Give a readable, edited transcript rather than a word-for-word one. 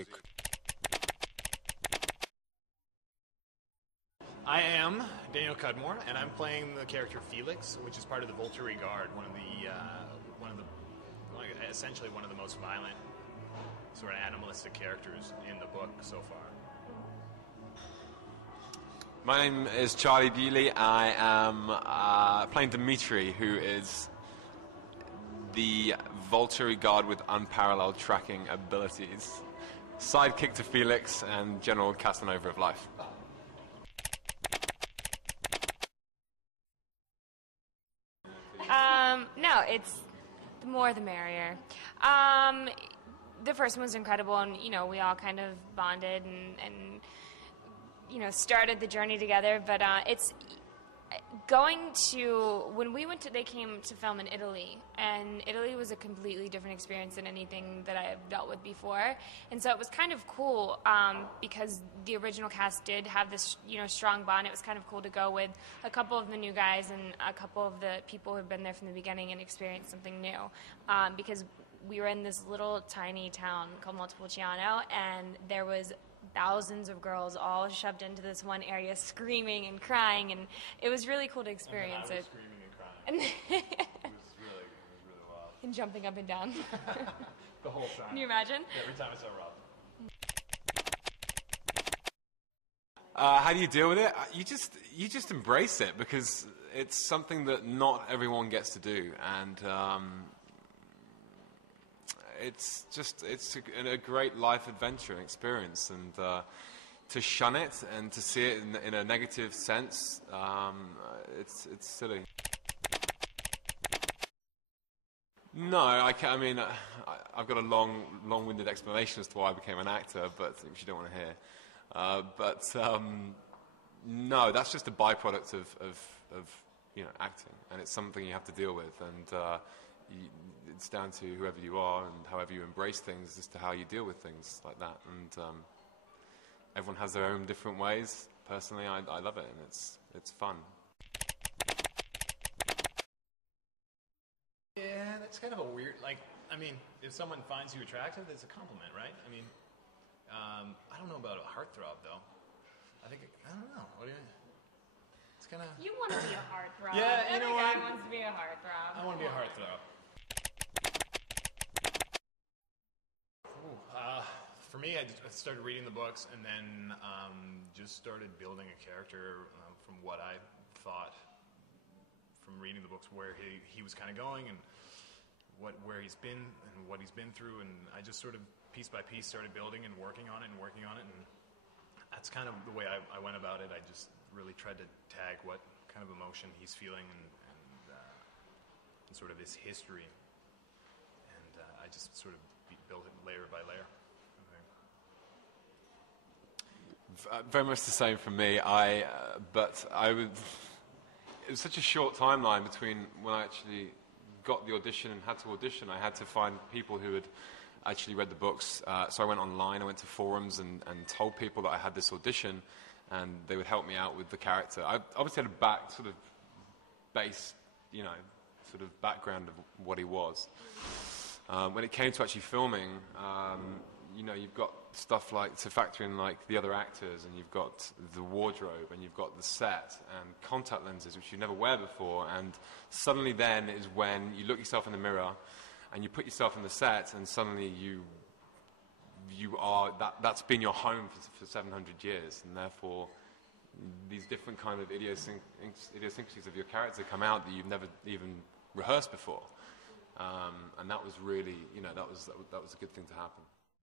Music. I am Daniel Cudmore, and I'm playing the character Felix, which is part of the Volturi Guard, essentially one of the most violent, sort of animalistic characters in the book so far. My name is Charlie Bewley. I am playing Dimitri, who is the Volturi Guard with unparalleled tracking abilities. Sidekick to Felix and General Casanova of life. No, it's the more the merrier. The first one was incredible, and we all kind of bonded and started the journey together. But it's going to they came to film in Italy, and Italy was a completely different experience than anything that I have dealt with before, and so it was kind of cool because the original cast did have this strong bond. It was kind of cool to go with a couple of the new guys and a couple of the people who've been there from the beginning and experience something new, because we were in this little tiny town called Montepulciano, and there was thousands of girls all shoved into this one area screaming and crying, and it was really cool to experience and I was screaming and crying. It was really wild. And jumping up and down. The whole time. Can you imagine? Every time I saw Rob. How do you deal with it? You just embrace it, because it's something that not everyone gets to do, and it's a great life adventure and experience, and to shun it and to see it in a negative sense, it's silly. No, I've got a long-winded explanation as to why I became an actor, but which you don't want to hear. No, that's just a byproduct of acting, and it's something you have to deal with, and it's down to whoever you are and however you embrace things as to how you deal with things like that. And everyone has their own different ways. Personally, I love it, and it's fun. Yeah, that's kind of a weird, if someone finds you attractive, that's a compliment, right? I don't know about a heartthrob, though. I don't know. What do you mean? It's kind of... You want to be a heartthrob. Yeah, you know what? Every guy wants to be a heartthrob. I want to be a heartthrob. For me, I started reading the books and then just started building a character from what I thought from reading the books, where he was kind of going and where he's been and what he's been through, and I just sort of piece by piece started building and working on it, and that's kind of the way I went about it. I just really tried to tag what kind of emotion he's feeling and sort of his history, and I just sort of built it layer by layer. Very much the same for me. It was such a short timeline between when I actually got the audition and had to audition. I had to find people who had actually read the books. So I went online, I went to forums and told people that I had this audition, and they would help me out with the character. I obviously had a base, sort of background of what he was. When it came to actually filming, you've got stuff like to factor in, like the other actors, and you've got the wardrobe, and you've got the set, and contact lenses, which you never wear before. And suddenly then is when you look yourself in the mirror, and you put yourself in the set, and suddenly that's been your home for 700 years, and therefore these different kind of idiosyncrasies of your character come out that you've never even rehearsed before. And that was really, that was a good thing to happen.